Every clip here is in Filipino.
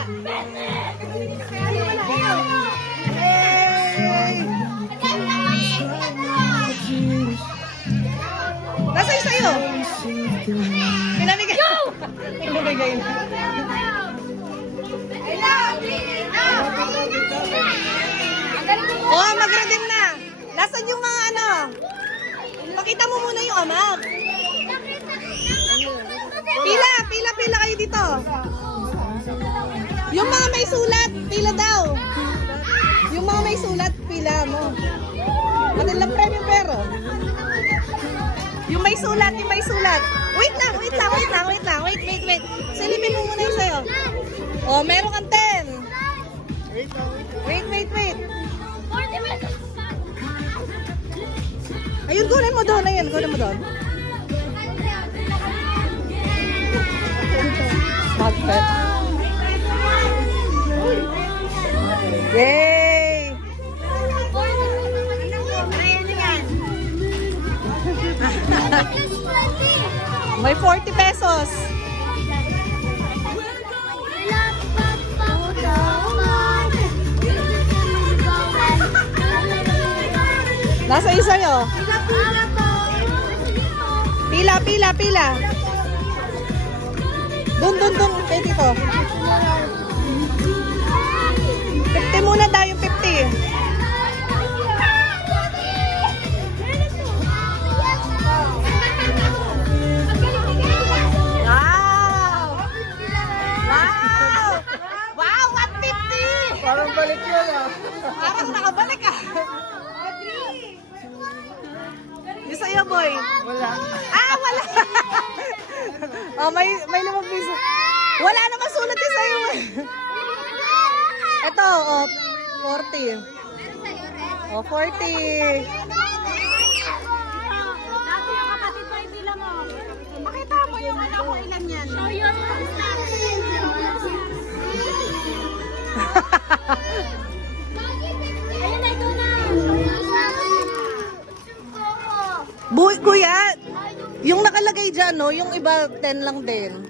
Nasa yung sa'yo? Pinamigay. Pinamigay na. Oh, mag-redeem na. Nasaan yung mga ano? Pakita mo muna yung amag. Pila, pila, pila kayo dito. Yung mga may sulat, pila daw. Yung mga may sulat, pila mo. Madalang premyo pero. Yung may sulat, yung may sulat. Wait lang, wait lang, wait lang, wait lang. Wait, wait, wait. Silipin mo muna yung sa'yo. Oh, meron kang 10. Wait, wait, wait. Ayun, kunin mo doon. Ayun, kunin mo doon. Pet. Yay! May 40 pesos. Nasa isa yo. Pila, pila, pila. Dun, dun, dun. Kaya dito. 50 muna daw yung 50. Wow! Wow! Wow! 150! Parang balik yun ah. Parang nakabalik ah. Yung sa'yo, boy. Wala. Ah, wala. oh, may may limang piso. Wala namang sulat yung sa'yo. Ito, oh, 40. Oh, 40. Dati yung kapatid mo, ibila mo. Pakita mo yung anak ko ilan yan. Show your Ayun na, ito yung nakalagay dyan, no, yung iba 10 lang din.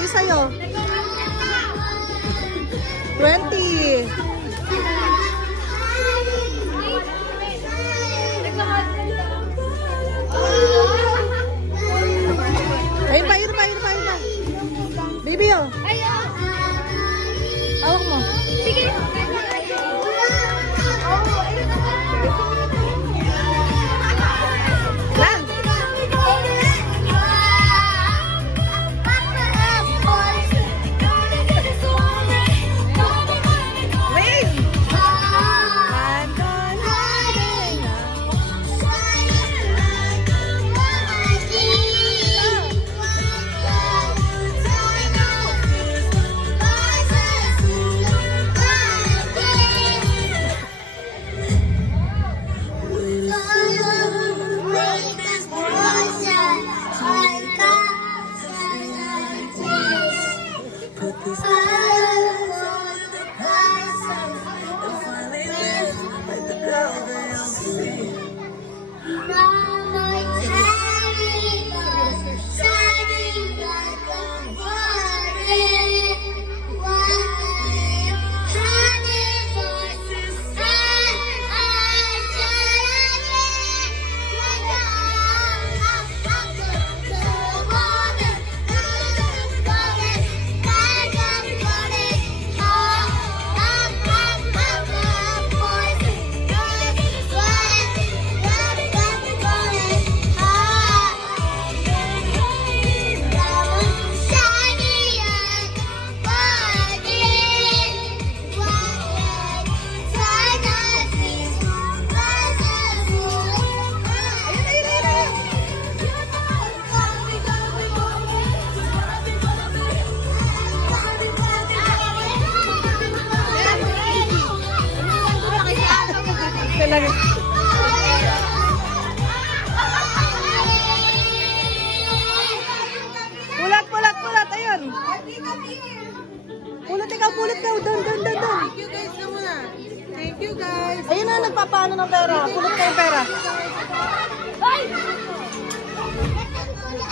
yung sa'yo. 20.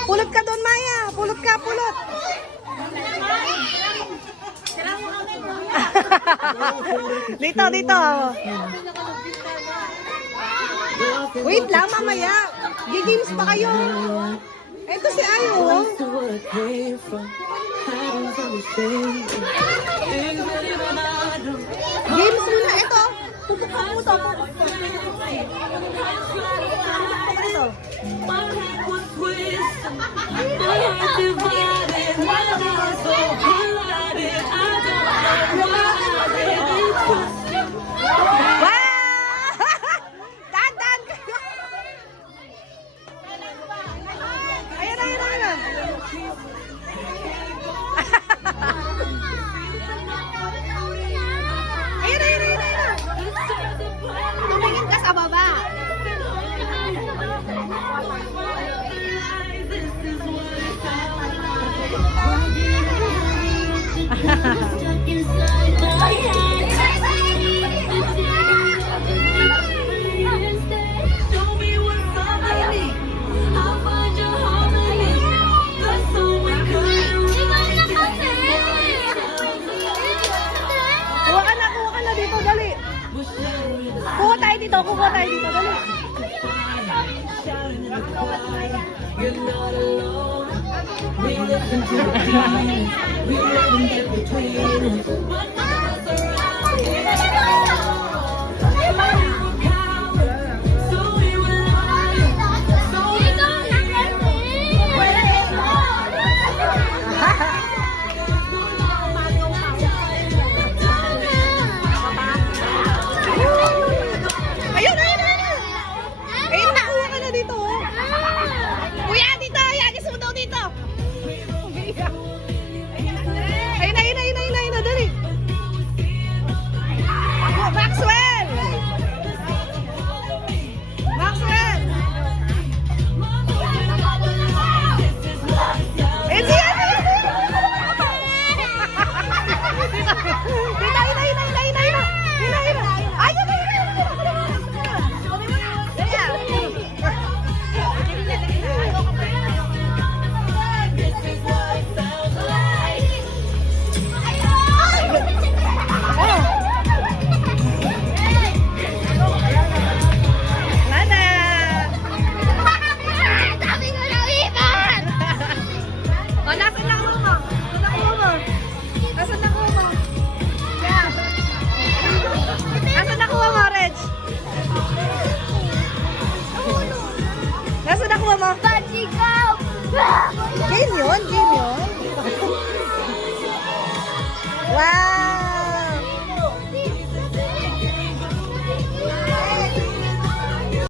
Pulot ka doon, Maya. Pulot ka, pulot. dito, dito. Wait lang, mamaya. Gigames pa kayo. Ito si Ayo. Games muna. Ito, My head was twisted, my head divided, my heart so Stuck inside my head. nothing to be. We're in between. いや。